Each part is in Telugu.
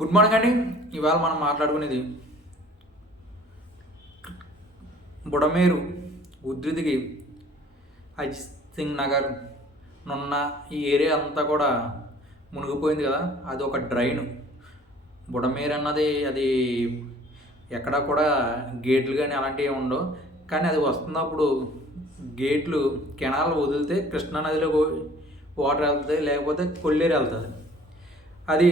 గుడ్ మార్నింగ్ అండి. ఇవాళ మనం మాట్లాడుకునేది బుడమేరు ఉధృతికి అజిత్ సింగ్ నగర్ నున్న ఈ ఏరియా అంతా కూడా మునిగిపోయింది కదా. అది ఒక డ్రైన్. బుడమేరు అన్నది అది ఎక్కడా కూడా గేట్లు కానీ అలాంటివి ఉండవు. కానీ అది వస్తున్నప్పుడు గేట్లు కెనాల్ వదిలితే కృష్ణానదిలో వాటర్ వెళ్తుంది లేకపోతే కొల్లేరు వెళ్తుంది. అది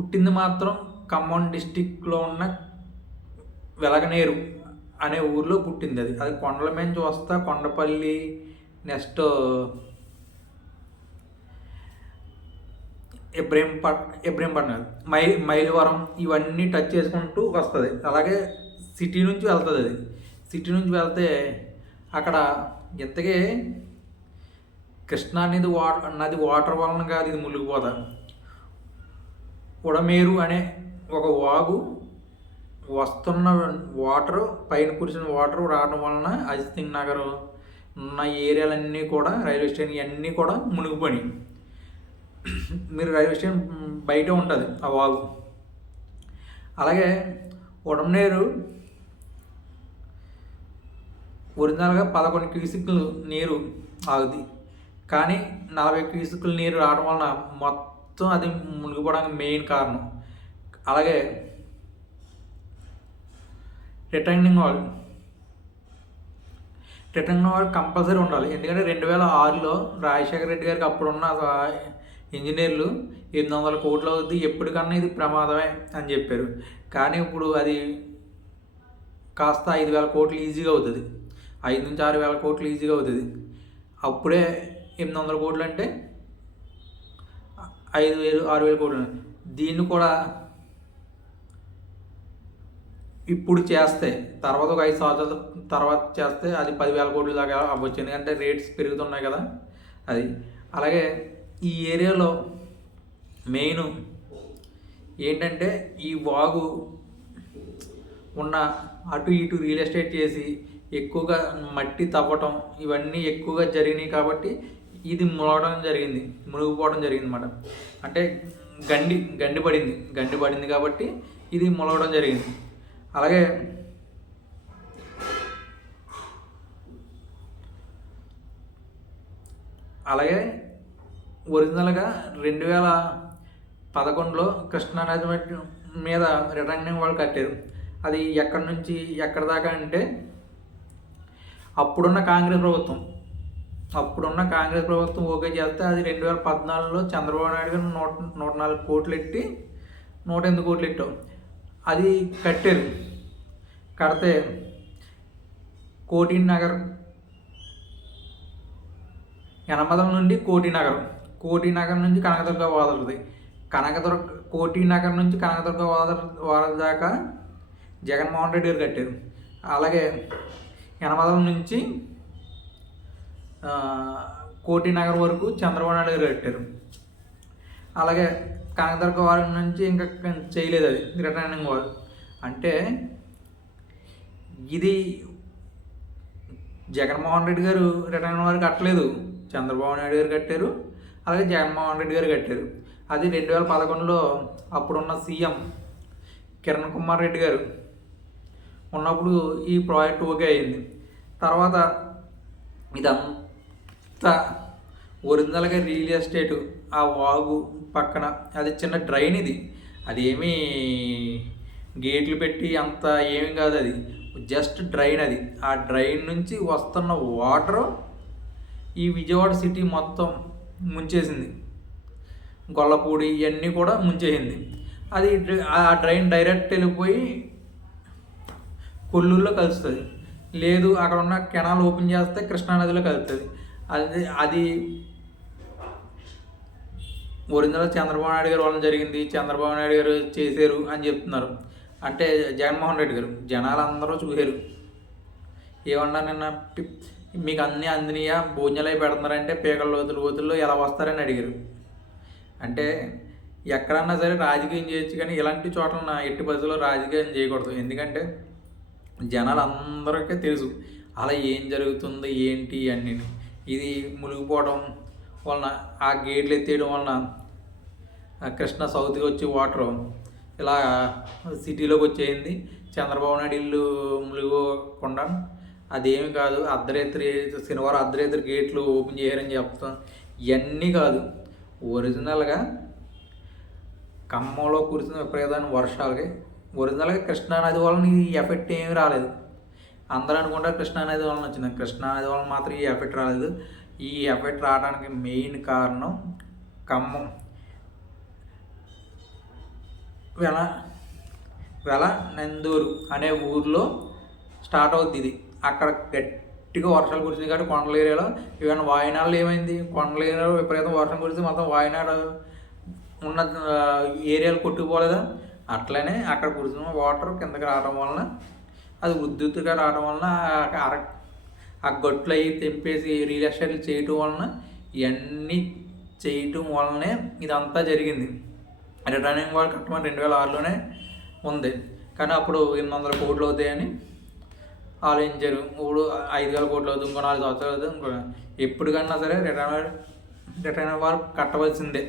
పుట్టింది మాత్రం ఖమ్మం డిస్టిక్లో ఉన్న వెలగనేరు అనే ఊర్లో పుట్టింది అది. అది కొండల మీద వస్తా కొండపల్లి నెక్స్ట్ ఇబ్రహీంపట్ ఇబ్రహీంపట్నం మై మైలవరం ఇవన్నీ టచ్ చేసుకుంటూ వస్తుంది. అలాగే సిటీ నుంచి వెళ్తుంది అది. సిటీ నుంచి వెళ్తే అక్కడ ఇంతకీ కృష్ణా నది వాటర్ నది వాటర్ వలన కాదు ఇది మునిగిపోతా. ఉడమేరు అనే ఒక వాగు వస్తున్న వాటర్ పైన కురిసిన వాటర్ రావడం వలన అజిత్ సింగ్ నగర్ ఉన్న ఏరియాలన్నీ కూడా రైల్వే స్టేషన్ ఇవన్నీ కూడా మునిగిపోయినాయి. మీరు రైల్వే స్టేషన్ బయట ఉంటుంది ఆ వాగు. అలాగే ఉడమనేరు ఒరిజినల్గా పదకొండు క్యూసిక్లు నీరు ఆగుది కానీ నలభై క్యూసిక్లు నీరు రావడం వలన మొత్తం మొత్తం అది మునిగిపోవడానికి మెయిన్ కారణం. అలాగే returning wall returning wall compulsory ఉండాలి. ఎందుకంటే రెండు వేల ఆరులో రాజశేఖర రెడ్డి గారికి అప్పుడున్న ఇంజనీర్లు ఎనిమిది వందల కోట్లు అవుద్ది ఎప్పటికన్నా ఇది ప్రమాదమే అని చెప్పారు. కానీ ఇప్పుడు అది కాస్త ఐదు వేల కోట్లు ఈజీగా అవుతుంది. ఐదు నుంచి ఆరు వేల కోట్లు ఈజీగా అవుతుంది. అప్పుడే ఎనిమిది వందల కోట్లు అంటే ఐదు వేలు ఆరు వేలు కోట్లు దీన్ని కూడా ఇప్పుడు చేస్తే తర్వాత ఒక ఐదు సంవత్సరాల తర్వాత చేస్తే అది పదివేల కోట్ల దాకా అవ్వచ్చు. ఎందుకంటే రేట్స్ పెరుగుతున్నాయి కదా అది. అలాగే ఈ ఏరియాలో మెయిన్ ఏంటంటే ఈ వాగు ఉన్న అటు ఇటు రియల్ ఎస్టేట్ చేసి ఎక్కువగా మట్టి తవ్వటం ఇవన్నీ ఎక్కువగా జరిగినాయి కాబట్టి ఇది మునగడం జరిగింది మునిగిపోవడం జరిగింది మాట అంటే గండి గండి పడింది గండి పడింది కాబట్టి ఇది మునగడం జరిగింది. అలాగే అలాగే ఒరిజినల్గా రెండు వేల పదకొండులో కృష్ణానది మీద రిటర్నింగ్ వాళ్ళు కట్టారు. అది ఎక్కడి నుంచి ఎక్కడి దాకా అంటే అప్పుడున్న కాంగ్రెస్ ప్రభుత్వం. అప్పుడున్న కాంగ్రెస్ ప్రభుత్వం ఓకే చేస్తే అది రెండు వేల పద్నాలుగులో చంద్రబాబు నాయుడు గారు నూట నూట నాలుగు కోట్లు ఎట్టి నూట ఎనిమిది కోట్లు ఎట్టాం అది కట్టారు. కడితే కోటి నగర్ యనమదల నుండి కోటి నగరం కోటి నుంచి కనకదుర్గ వాదరుది కనకదుర్గ కోటి నగర్ నుంచి కనకదుర్గ వాదర్ వాదర దాకా జగన్మోహన్ రెడ్డి గారు కట్టారు. అలాగే యనమదల నుంచి కోటి నగర్ వరకు చంద్రబాబు నాయుడు గారు కట్టారు. అలాగే కనకదుర్గ వారి నుంచి ఇంకా చేయలేదు అది రిటర్నింగ్ వారు. అంటే ఇది జగన్మోహన్ రెడ్డి గారు రిటర్నింగ్ వారు కట్టలేదు చంద్రబాబు నాయుడు గారు కట్టారు అలాగే జగన్మోహన్ రెడ్డి గారు కట్టారు. అది రెండు వేల పదకొండులో అప్పుడున్న సీఎం కిరణ్ కుమార్ రెడ్డి గారు. ఉన్నప్పుడు ఈ ప్రాజెక్ట్ ఓకే అయింది. తర్వాత ఇదంతా ఒరిజినల్గా రియల్ ఎస్టేట్ ఆ వాగు పక్కన అది చిన్న డ్రైన్ ఇది. అది ఏమీ గేట్లు పెట్టి అంత ఏమి కాదు అది. జస్ట్ డ్రైన్ అది. ఆ డ్రైన్ నుంచి వస్తున్న వాటర్ ఈ విజయవాడ సిటీ మొత్తం ముంచేసింది. గొల్లపూడి ఇవన్నీ కూడా ముంచేసింది. అది ఆ డ్రైన్ డైరెక్ట్ వెళ్ళిపోయి కొల్లూరులో కలుస్తుంది. లేదు అక్కడ ఉన్న కెనాల్ ఓపెన్ చేస్తే కృష్ణానదిలో కలుస్తుంది అది అది ఒరిజినల్ చంద్రబాబు నాయుడు గారు వలన జరిగింది చంద్రబాబు నాయుడు గారు చేశారు అని చెప్తున్నారు. అంటే జగన్మోహన్ రెడ్డి గారు జనాలు అందరూ చూశారు. ఏమన్నా నిన్న? మీకు అన్నీ అందినయా? భోజనాలు పెడుతున్నారంటే పీకల లోతులు లోతుల్లో ఎలా వస్తారని అడిగారు. అంటే ఎక్కడన్నా సరే రాజకీయం చేయొచ్చు కానీ ఇలాంటి చోట్ల ఎట్టి బస్సులో రాజకీయం చేయకూడదు. ఎందుకంటే జనాలు అందరికీ తెలుసు అలా ఏం జరుగుతుంది ఏంటి అన్నీ ఇది మునిగిపోవడం వలన ఆ గేట్లు ఎత్తేయడం వలన కృష్ణ సౌత్కి వచ్చి వాటర్ ఇలా సిటీలోకి వచ్చేయింది చంద్రబాబు నాయుడు ఇల్లు ములుగుకుండా అదేమి కాదు అర్ధరాత్రి శనివారం అర్ధరాత్రి గేట్లు ఓపెన్ చేయారని చెప్తాం. ఇవన్నీ కాదు ఒరిజినల్గా ఖమ్మంలో కురిసిన విపరీతమైన వర్షాలకి ఒరిజినల్గా కృష్ణానది వలన ఈ ఎఫెక్ట్ ఏమీ రాలేదు. అందరూ అనుకుంటారు కృష్ణానది వలన వచ్చింది. కృష్ణానది వలన మాత్రం ఈ ఎఫెక్ట్ రాలేదు. ఈ ఎఫెక్ట్ రావడానికి మెయిన్ కారణం ఖమ్మం. వెల వెల నందూరు అనే ఊర్లో స్టార్ట్ అవుద్ది ఇది. అక్కడ గట్టిగా వర్షాలు కురిసింది కాబట్టి కొండల ఏరియాలో ఈవెన్ వాయనాడులో ఏమైంది? కొండల ఏరియాలో విపరీతం వర్షం కురిసి మొత్తం వాయనాడు ఉన్న ఏరియాలు కొట్టుకుపోలేదా? అట్లనే అక్కడ కురిసిన వాటర్ కిందకి రావడం వలన అది ఉద్ధృతిగా రావడం వలన అర ఆ గట్లు అవి తెంపేసి రియల్ ఎస్టేట్లు చేయటం వలన ఇవన్నీ చేయటం వలనే ఇదంతా జరిగింది. రిటర్నింగ్ వాళ్ళు కట్టమని రెండు వేల ఆరులోనే ఉంది. కానీ అప్పుడు ఎనిమిది వందల కోట్లు అవుతాయని ఆలోచించారు. ఇప్పుడు ఐదు వేల కోట్లు అవుతుంది ఇంకో నాలుగు సంవత్సరాలు అవుతుంది ఇంకో ఎప్పుడు కన్నా సరే రిటర్న్ రిటర్న్ వాళ్ళు కట్టవలసిందే.